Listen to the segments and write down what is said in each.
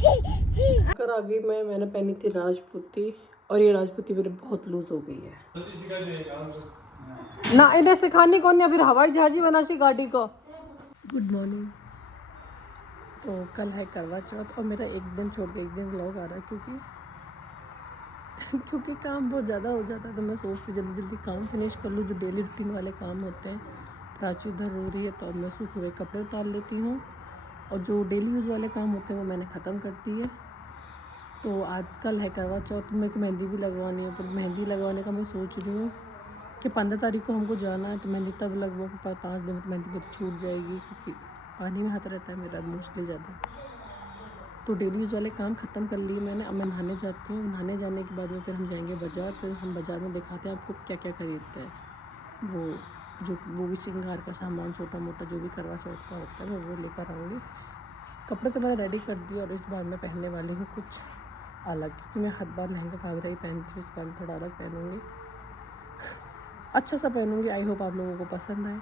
कर आ गई मैंने पहनी थी राजपूती और ये राजपूती मेरे बहुत लूज हो गई है ना, इन्हें सिखानी कौन है, फिर हवाई जहाज बना सी गाड़ी को। Good morning. तो कल है करवा चौथ और मेरा एक दिन छोड़ के एक दिन व्लॉग आ रहा है क्योंकि काम बहुत ज़्यादा हो जाता है, तो मैं सोचती जल्दी जल्दी काम फिनिश कर लूँ, जो डेली रूटीन वाले काम होते हैं। प्राची उधर रो रही है तो अब मैं सूखे हुए कपड़े उतार लेती हूँ और जो डेली यूज़ वाले काम होते हैं वो मैंने ख़त्म कर दी है। तो आज कल है करवा चौथ, मेरे को मेहंदी भी लगवानी है, पर मेहंदी लगवाने का मैं सोच रही हूँ कि 15 तारीख को हमको जाना है, तो मेहंदी तब लगवा के 5 दिन में मेहंदी बहुत छूट जाएगी, क्योंकि पानी में हाथ रहता है मेरा मोस्टली ज़्यादा। तो डेली यूज़ वाले काम ख़त्म कर लिए मैंने। अब मैं नहाने जाती हूँ, नहाने जाने के बाद में फिर हम जाएंगे बाज़ार, फिर हम बाज़ार में दिखाते हैं आपको क्या क्या खरीदते हैं, वो भी श्रृंगार का सामान छोटा मोटा जो भी करवा चौथ का होता है मैं वो लेकर आऊँगी। कपड़े तो मैंने रेडी कर दिए और इस बार मैं पहनने वाली हूँ कुछ अलग, क्योंकि मैं हर बार लहंगा घाघरा ही पहनती हूँ, इस बार थोड़ा अलग पहनूँगी, अच्छा सा पहनूँगी। आई होप आप लोगों को पसंद आए।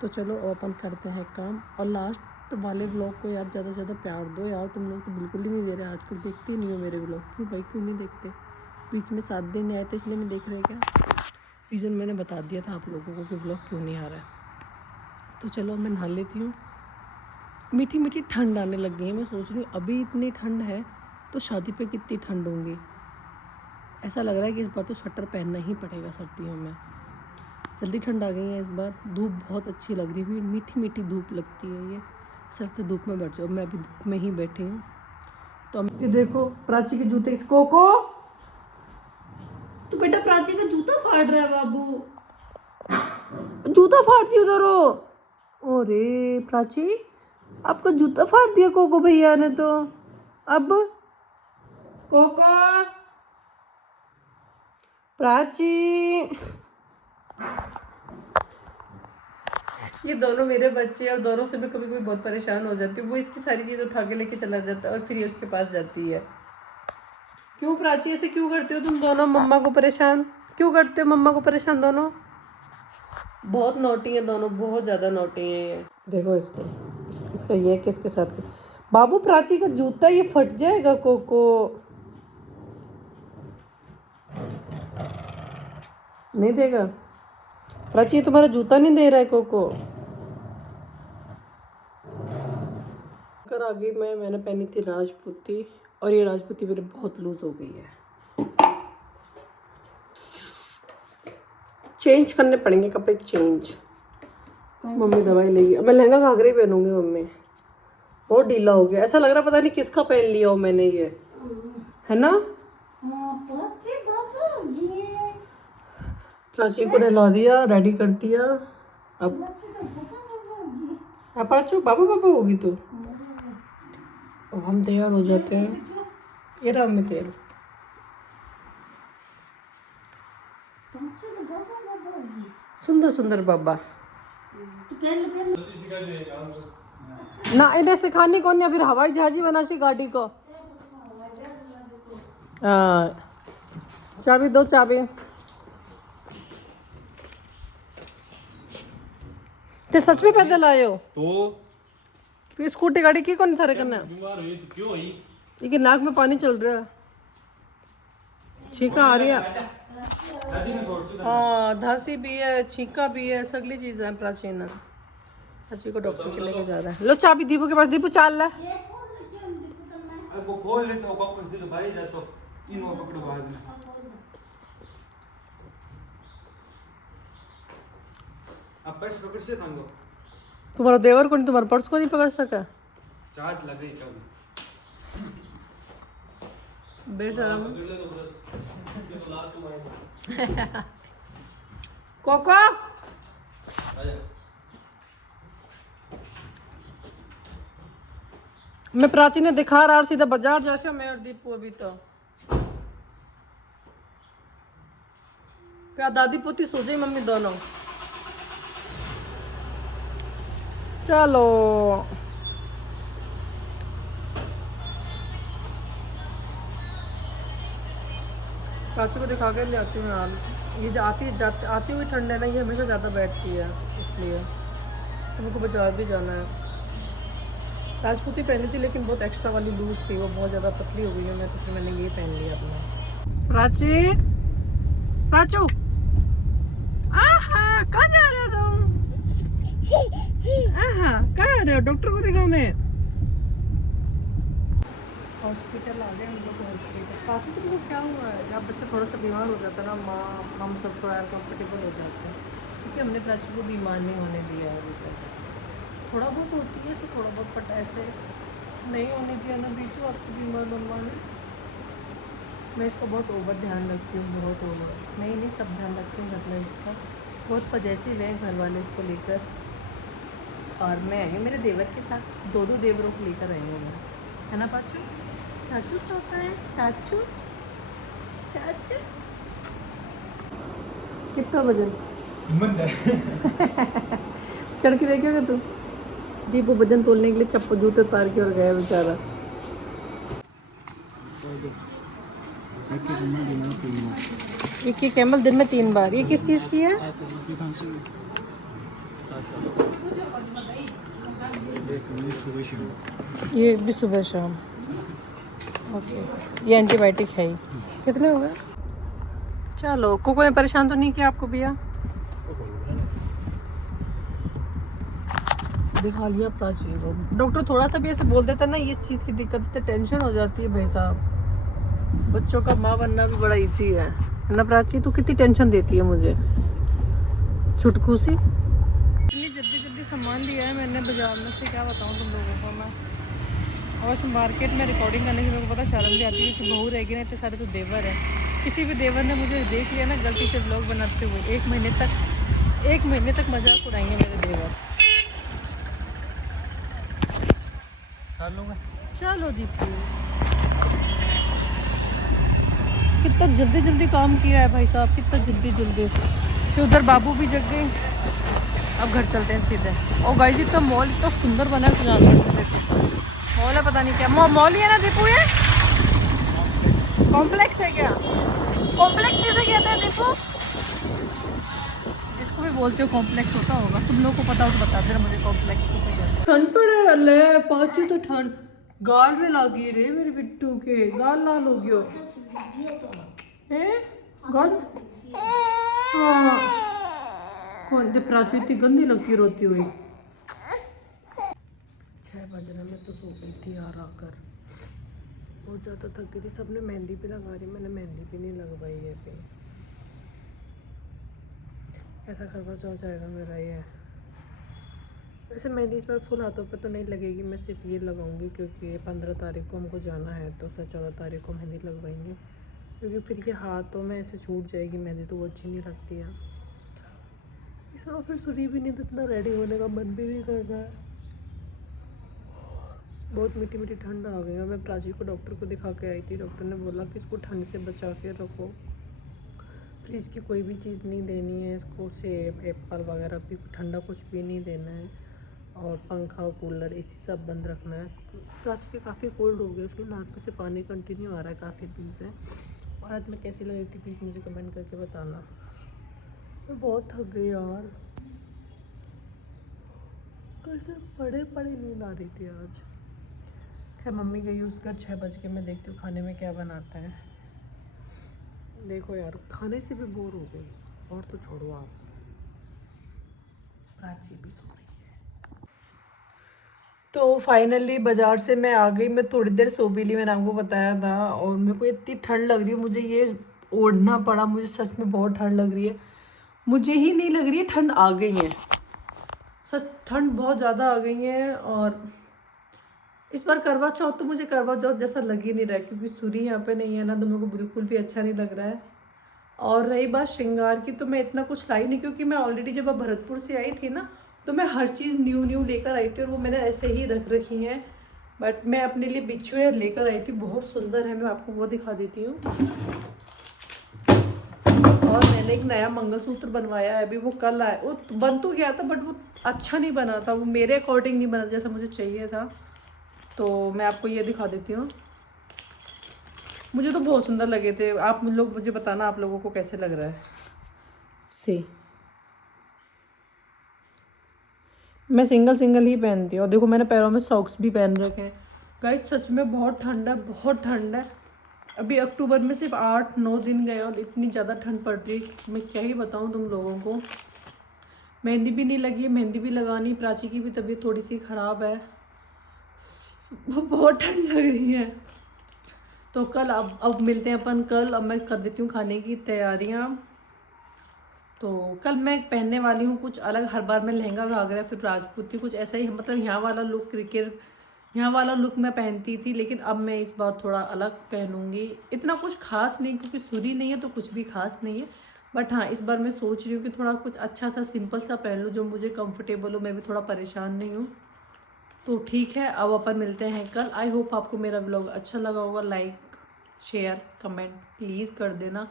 तो चलो ओपन करते हैं काम। और लास्ट वाले व्लॉग को यार ज़्यादा से ज़्यादा प्यार दो यार, तुम लोग तो बिल्कुल ही नहीं दे रहे, आजकल देखते ही नहीं हो मेरे व्लॉग। क्यों भाई, क्यों नहीं देखते? बीच में 7 दिन आए थे इसलिए नहीं देख रहे क्या? रीज़न मैंने बता दिया था आप लोगों को कि व्लॉग क्यों नहीं आ रहा है। तो चलो मैं नहा लेती हूँ। मीठी मीठी ठंड आने लग गई है, मैं सोच रही हूँ अभी इतनी ठंड है तो शादी पे कितनी ठंड होंगी। ऐसा लग रहा है कि इस बार तो स्वेटर पहनना ही पड़ेगा सर्दियों में, जल्दी ठंड आ गई है इस बार। धूप बहुत अच्छी लग रही है, मीठी मीठी धूप लगती है, ये सर तो धूप में बैठ जाओ। मैं अभी धूप में ही बैठी हूँ। तो ये देखो प्राची के जूते, कोको तो बेटा प्राची का जूता फाड़ रहा है बाबू, जूता फाड़ दिया उधर हो। अरे प्राची, आपका जूता फाड़ दिया कोको भैया ने। तो अब कोको, प्राची, ये दोनों मेरे बच्चे और दोनों से मैं कभी कभी बहुत परेशान हो जाती हूँ। वो इसकी सारी चीज़ उठा के लेके चला जाता है और फिर ये उसके पास जाती है। क्यों प्राची, ऐसे क्यों करते हो तुम दोनों? मम्मा को परेशान क्यों करते हो? मम्मा को परेशान दोनों बहुत नोटी है, दोनों बहुत ज़्यादा नोटी हैं। ये देखो इसका ये किसके साथ बाबू, प्राची का जूता ये फट जाएगा कोको, नहीं देगा प्राची, ये तुम्हारा जूता नहीं दे रहा है कोको। कर आ गई मैंने पहनी थी राजपूती और ये राजपूती मेरे बहुत लूज हो गई है, चेंज करने पड़ेंगे कपड़े, चेंज। मम्मी दवाई लेगी, अब मैं लहंगा घाघरा ही पहनूंगी। मम्मी बहुत ढीला हो गया, ऐसा लग रहा पता नहीं किसका पहन लिया हो मैंने, ये है ना। प्राची को नहला दिया, रेडी कर दिया। अब पाचू बाबा बाबा होगी तो अब हम तैयार हो जाते हैं। ये रहा में तेल, सुंदर सुंदर बाबा ना, इन्हें सिखानी कौन है, फिर हवाई जहाज बना सी गाड़ी को। चाबी दो, चाबी ते सच में पैदल आए हो तो फिर स्कूटी गाड़ी की कौन थारे करना? क्यों हुई? ये नाक में पानी चल रहा है, छींका आ रही है। हाँ, धांसी भी है, छींका भी है, सगली चीज़ है। प्राचीन प्राची को डॉक्टर के लेके जा रहा है। लो चाबी दीपू के पास, दीपू चाल ला। पर्स पकड़ से तांगो, तुम्हारा देवर को नहीं, तुम्हारे पर्स को नहीं पकड़ सका, चार्ज लग गई कभी बेशरम। कोको मैं प्राची ने दिखा रहा, सीधा बाजार जा मैं और दीपू अभी तो क्या दादी पोती सो जाए मम्मी दोनों। चलो प्राची को दिखा के ले आती हूँ यार। ये जो आती हुई ठंड है ना, ये हमेशा ज़्यादा बैठती है, इसलिए तो मेरे को बाजार भी जाना है। राजपूती पहनी थी लेकिन बहुत एक्स्ट्रा वाली लूज थी, वो बहुत ज़्यादा पतली हो गई है मैं, तो फिर मैंने ये पहन लिया अपना। प्राची, प्राचू, आहा कहाँ जा रहे हो तुम? आहा कहाँ जा रहे हो? डॉक्टर को दिखाने। हॉस्पिटल आ गए हम लोग, हॉस्पिटल। प्राचू तुमको क्या हुआ है? जब बच्चा थोड़ा सा बीमार हो जाता है ना, माँ हम सब थोड़ा अनकम्फर्टेबल हो जाते हैं, क्योंकि हमने प्राचू को बीमार नहीं होने दिया है अभी तक। थोड़ा बहुत होती है ऐसे, थोड़ा बहुत, बट ऐसे नहीं होने दिया ना बीचू आपको बीमार मम्मा ने। मैं इसका बहुत ओवर ध्यान रखती हूँ, बहुत ओवर। नहीं सब ध्यान रखती हूँ, मतलब इसका बहुत पजेसिव है घर वाले इसको लेकर। और मैं आई हूँ मेरे देवर के साथ, दो देवरों को लेकर आई हूँ मैं, है ना पाचू? चाचू सोता है, चाचू चाचू। कितना वजन? चढ़ के देखोगे तू? दीप वो वजन तोलने के लिए चप्पल जूते उतार के और गया बेचारा। एक ये कैमल दिन में 3 बार। ये किस चीज़ की है? ये भी सुबह शाम। ओके, ये एंटीबायोटिक है ही। कितने हो गए? चलो, कोको ने परेशान तो नहीं किया आपको भैया? दिखा लिया प्राची को। डॉक्टर थोड़ा सा भी ऐसे बोल देता है ना, इस चीज़ की दिक्कत है, टेंशन हो जाती है भाई साहब। बच्चों का माँ बनना भी बड़ा इजी है ना प्राची? तू कितनी टेंशन देती है मुझे, छुटकू सी। इतनी जल्दी सामान लिया है मैंने बाजार में से, क्या बताऊँ तुम लोगों को मैं। और इस मार्केट में रिकॉर्डिंग करने की मेरे को पता शर्म भी आती है कि बहू रहेगी ना, इतने सारे तो देवर है। किसी भी देवर ने मुझे देख लिया ना गलती से व्लॉग बनाते हुए, एक महीने तक मजाक उड़ाएंगे मेरे देवर। चलो दीपू, कितना जल्दी काम किया है भाई साहब, कितना जल्दी। फिर उधर बाबू भी जग गए। अब घर चलते हैं सीधे। और गाइस इतना मॉल इतना सुंदर बना है सुजानगढ़ में, देखो मॉल है, पता नहीं क्या मॉल ही है ना दीपू? ये कॉम्प्लेक्स है क्या? कॉम्प्लेक्स कैसे कहते हैं दीपू? इसको भी बोलते हो कॉम्प्लेक्स होता होगा, तुम लोग को पता हो तो बता देना मुझे कॉम्प्लेक्स को क्या कहते हैं। ठंड पड़े ले पाचू, तो ठंड गाल में लगी रे मेरे बिट्टू के, गाल लाल हो गयो गाल। हाँ कौन दे प्राचू, इतनी गंदी लगती रोती हुई। 6 बज रहे, मैं तो सो गई थी यार आकर, बहुत ज़्यादा थक गई थी। सबने मेहंदी भी लगा रही, मैंने मेहंदी भी नहीं लगवाई है अभी। ऐसा करवा चौथ जाएगा मेरा ये। वैसे मेहंदी इस बार फुल हाथों पे तो नहीं लगेगी, मैं सिर्फ ये लगाऊंगी क्योंकि 15 तारीख को हमको जाना है, तो फिर 14 तारीख को मेहंदी लगवाएंगे, क्योंकि फिर ये हाथों में ऐसे छूट जाएगी मेहंदी, तो वो अच्छी नहीं लगती है। इस बार फिर सुनी भी नहीं, तो इतना रेडी होने का मन भी नहीं कर रहा है। बहुत मीठी ठंड आ गई है। मैं प्राची को डॉक्टर को दिखा के आई थी, डॉक्टर ने बोला कि इसको ठंड से बचा के रखो, फ्रिज की कोई भी चीज़ नहीं देनी है इसको, सेब एप्पल वगैरह भी ठंडा कुछ भी नहीं देना है, और पंखा कूलर एसी सब बंद रखना है। प्राची के काफ़ी कोल्ड हो गया, उसके नाक में से पानी कंटिन्यू आ रहा है काफ़ी दिन से। और आज मैं कैसी लगी थी प्लीज़ मुझे कमेंट करके बताना। मैं बहुत थक गई यार, कैसे पड़े नींद आ रही थी आज। खैर मम्मी गई उस घर 6 बज के, मैं देखती हूँ खाने में क्या बनाता है। देखो यार खाने से भी बोर हो गई, और तो छोड़ो आप। प्राची भी सो रही है। तो फाइनली बाजार से मैं आ गई, मैं थोड़ी देर सो भी ली, मैंने आपको बताया था। और मेरे को इतनी ठंड लग रही है, मुझे ये ओढ़ना पड़ा, मुझे सच में बहुत ठंड लग रही है। मुझे ही नहीं लग रही है, ठंड आ गई है, सच ठंड बहुत ज़्यादा आ गई है। और इस बार करवा चौथ तो मुझे करवा चौथ जैसा लग ही नहीं रहा है, क्योंकि सूरी यहाँ पे नहीं है ना, तो मेरे को बिल्कुल भी अच्छा नहीं लग रहा है। और रही बात श्रृंगार की, तो मैं इतना कुछ लाई नहीं, क्योंकि मैं ऑलरेडी जब भरतपुर से आई थी ना, तो मैं हर चीज़ न्यू लेकर आई थी, और वो मैंने ऐसे ही रख रखी हैं। बट मैं अपने लिए बिछुए लेकर आई थी, बहुत सुंदर है, मैं आपको वो दिखा देती हूँ। और मैंने एक नया मंगलसूत्र बनवाया है, अभी वो कल आया, वो बन तो गया था बट वो अच्छा नहीं बना था, वो मेरे अकॉर्डिंग नहीं बना जैसा मुझे चाहिए था। तो मैं आपको ये दिखा देती हूँ, मुझे तो बहुत सुंदर लगे थे। आप लोग मुझे बताना आप लोगों को कैसे लग रहा है। सी मैं सिंगल सिंगल ही पहनती हूँ। और देखो मैंने पैरों में सॉक्स भी पहन रखे हैं। गाइस सच में बहुत ठंड है, बहुत ठंड है। अभी अक्टूबर में सिर्फ 8-9 दिन गए और इतनी ज़्यादा ठंड पड़ रही, मैं क्या ही बताऊँ तुम लोगों को। मेहंदी भी नहीं लगी है, मेहंदी भी लगानी। प्राची की भी तबीयत थोड़ी सी ख़राब है, बहुत ठंड लग रही है। तो कल अब मिलते हैं अपन कल। अब मैं कर देती हूँ खाने की तैयारियाँ। तो कल मैं पहनने वाली हूँ कुछ अलग। हर बार मैं लहंगा घाघरा फिर राजपूती कुछ ऐसा ही, मतलब यहाँ वाला लुक, क्रिकेट यहाँ वाला लुक मैं पहनती थी, लेकिन अब मैं इस बार थोड़ा अलग पहनूंगी। इतना कुछ खास नहीं, क्योंकि सूरी नहीं है तो कुछ भी खास नहीं है। बट हाँ, इस बार मैं सोच रही हूँ कि थोड़ा कुछ अच्छा सा सिंपल सा पहन लूँ जो मुझे कंफर्टेबल हो, मैं भी थोड़ा परेशान नहीं हूँ। तो ठीक है, अब अपन मिलते हैं कल। आई होप आपको मेरा व्लॉग अच्छा लगा होगा। लाइक शेयर कमेंट प्लीज़ कर देना।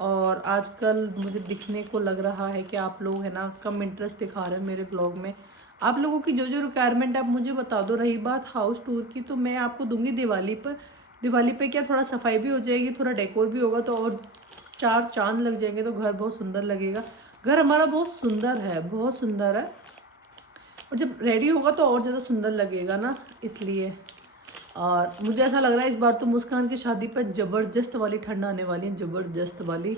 और आजकल मुझे दिखने को लग रहा है कि आप लोग है ना कम इंटरेस्ट दिखा रहे हैं मेरे व्लॉग में। आप लोगों की जो जो रिक्वायरमेंट है आप मुझे बता दो। रही बात हाउस टूर की, तो मैं आपको दूंगी दिवाली पर। दिवाली पे क्या थोड़ा सफाई भी हो जाएगी, थोड़ा डेकोर भी होगा, तो और 4 चांद लग जाएंगे तो घर बहुत सुंदर लगेगा। घर हमारा बहुत सुंदर है, बहुत सुंदर है। और जब रेडी होगा तो और ज़्यादा सुंदर लगेगा ना, इसलिए। और मुझे ऐसा लग रहा है इस बार तो मुस्कान की शादी पर ज़बरदस्त वाली ठंड आने वाली है, ज़बरदस्त वाली।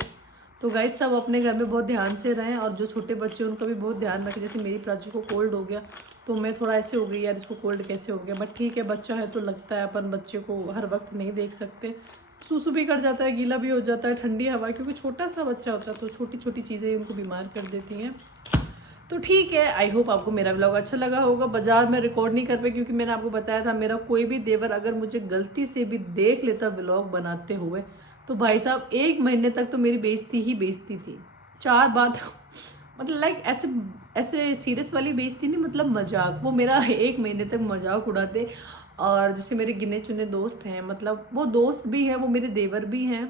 तो गाइस सब अपने घर में बहुत ध्यान से रहें, और जो छोटे बच्चे हैं उनका भी बहुत ध्यान रखें। जैसे मेरी प्राची को कोल्ड हो गया तो मैं थोड़ा ऐसे हो गई यार, इसको कोल्ड कैसे हो गया। बट ठीक है, बच्चा है तो लगता है, अपन बच्चे को हर वक्त नहीं देख सकते। सूसू भी कर जाता है, गीला भी हो जाता है, ठंडी हवा, क्योंकि छोटा सा बच्चा होता है तो छोटी छोटी चीज़ें उनको बीमार कर देती हैं। तो ठीक है, आई होप आपको मेरा व्लॉग अच्छा लगा होगा। बाजार में रिकॉर्ड नहीं कर पाई क्योंकि मैंने आपको बताया था मेरा कोई भी देवर अगर मुझे गलती से भी देख लेता व्लॉग बनाते हुए, तो भाई साहब 1 महीने तक तो मेरी बेइज्जती ही बेइज्जती थी। 4 बात मतलब लाइक ऐसे ऐसे सीरियस वाली बेइज्जती नहीं, मतलब मजाक। वो मेरा 1 महीने तक मजाक उड़ाते। और जैसे मेरे गिने चुने दोस्त हैं, मतलब वो दोस्त भी हैं, वो मेरे देवर भी हैं।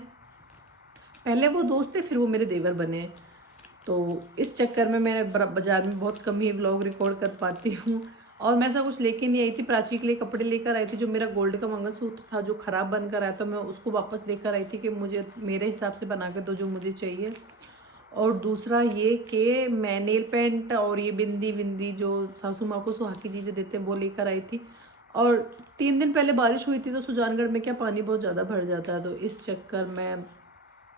पहले वो दोस्त थे, फिर वो मेरे देवर बने। तो इस चक्कर में मैं बाजार में बहुत कम ही व्लॉग रिकॉर्ड कर पाती हूँ। और मैं ऐसा कुछ लेके नहीं आई थी। प्राची के लिए कपड़े लेकर आई थी, जो मेरा गोल्ड का मंगलसूत्र था जो ख़राब बनकर आया था, मैं उसको वापस लेकर आई थी कि मुझे मेरे हिसाब से बना के दो जो मुझे चाहिए। और दूसरा ये कि मैं नेल पेंट और ये बिंदी विंदी जो सासू माँ को सुहाग की चीज़ें देते हैं वो लेकर आई थी। और 3 दिन पहले बारिश हुई थी तो सुजानगढ़ में क्या पानी बहुत ज़्यादा भर जाता है, तो इस चक्कर में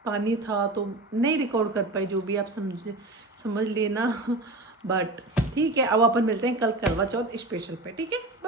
पानी था तो नहीं रिकॉर्ड कर पाई। जो भी आप समझ लेना। बट ठीक है, अब अपन मिलते हैं कल करवा चौथ स्पेशल पे। ठीक है, बाय।